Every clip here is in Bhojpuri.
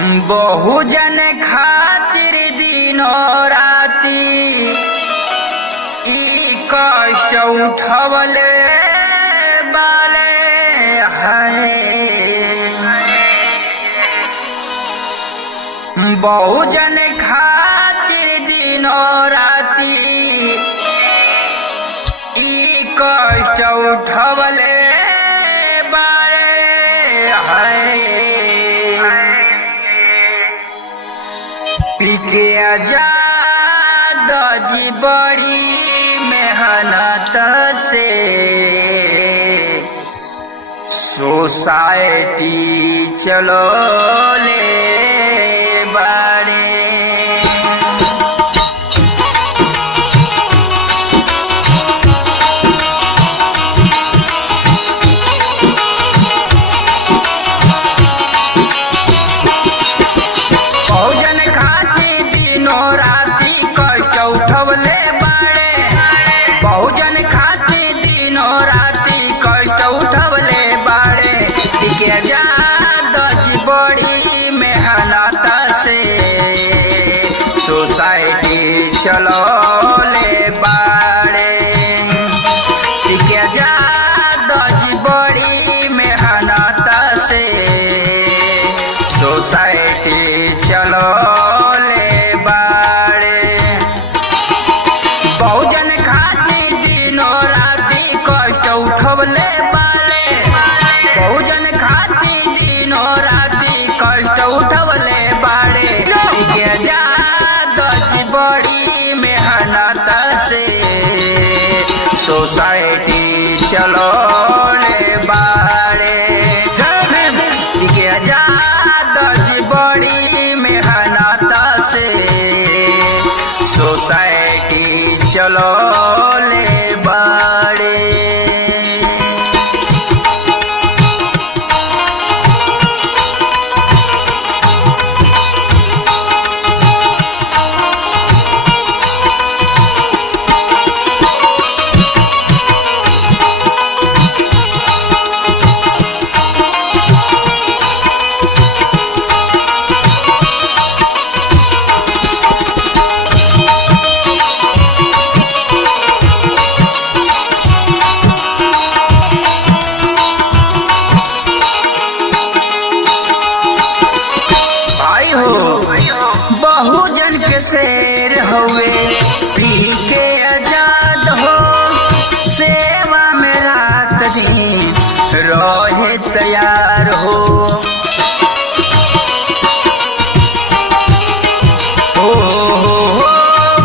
बहुजन खातिर दिनों राती ई कष्ट उठवले बाले हैं। बहुजन खातिर दिनों राती ई कष्ट उठवले बाले हैं। पीके आजाद जी बड़ी मेहनत से सोसाइटी चलो ले बारे। बड़ी मेहनत से सोसाइटी चलो ले बाड़े। बड़ी मेहनत से सोसाइटी चलो ले बाड़े। बहुजन खातिर दिनों राती कष्ट उठवले बाड़े। बहुजन खातिर दिनों राती कष्ट उठवले बाड़े। बड़ी मेहनत से सोसाइटी चलो ले बाड़े। बड़ी मेहनत से सोसाइटी चलो ले बाड़े। बहुजन के शेर हुए पी के आजाद हो। सेवा में रात दिन रहे तैयार हो।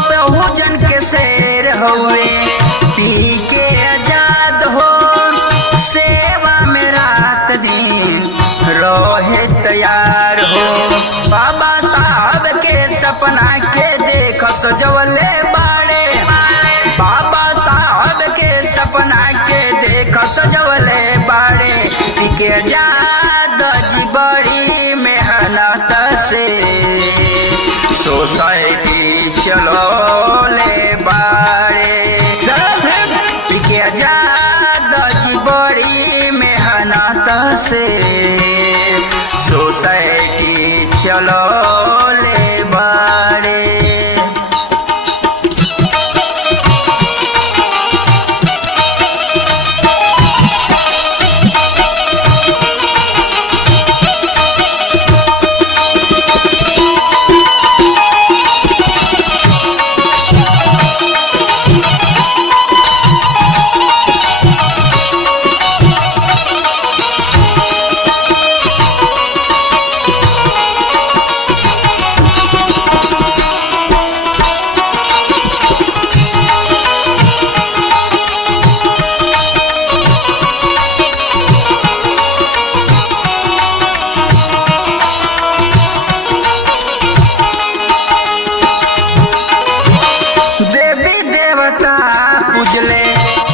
बहुजन के शेर हुए पी के आजाद हो। सेवा में रात दिन रहे तैयार हो। बाबा साहब के सपना के देख सजवले बाड़े। बाबा साहब के सपना के देख सजवले बाड़े। पीके आजाद जी बड़ी मेहनत से सोसाइटी चलो ले बाड़े। पीके आजाद जी बड़ी मेहनत से सोसाइटी चलो ले बाड़े।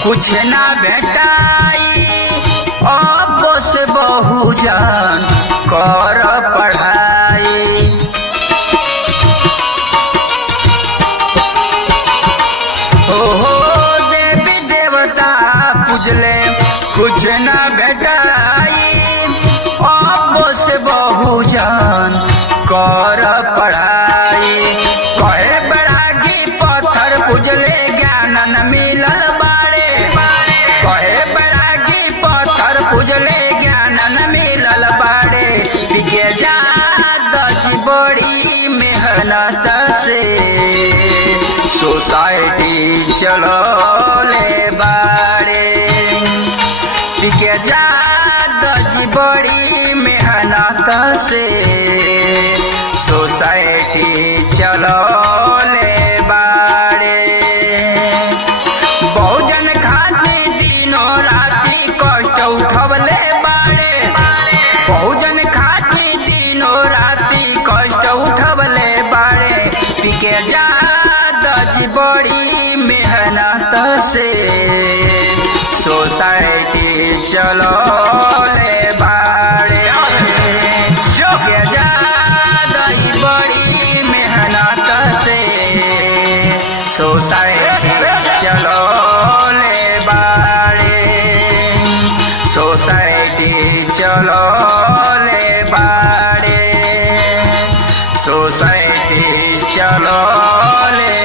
कुछ ना भेटाई अब से बहुजन कर पढ़ाई। हो देवी देवता पूजले कुछ ना भेटाई अब से बहुजन पर पढ़ाई। कहे बैरागी पत्थर पूजले ज्ञान न मिलल बाड़े। कहे बैरागी पत्थर पूजले ज्ञान न मिलल बाड़े। बिके जादज बड़ी मेहनत से सोसाइटी चलौले बाड़े। बिके जादज बड़ी मेहनत से सोसाइटी चलौले बाड़े। बहुजन खातिर दिनों राति कष्ट उठवले बाड़े। बहुजन खातिर दिनों राति कष्ट उठवले बाड़े। बिके जादज बड़ी मेहनत से सोसाइटी चलौले बाड़े। बिके जादज बड़ी मेहनत से सोसाइटी चलौले बाड़े। सोसाइटी चलौले बाड़े। सोसाइटी चलौले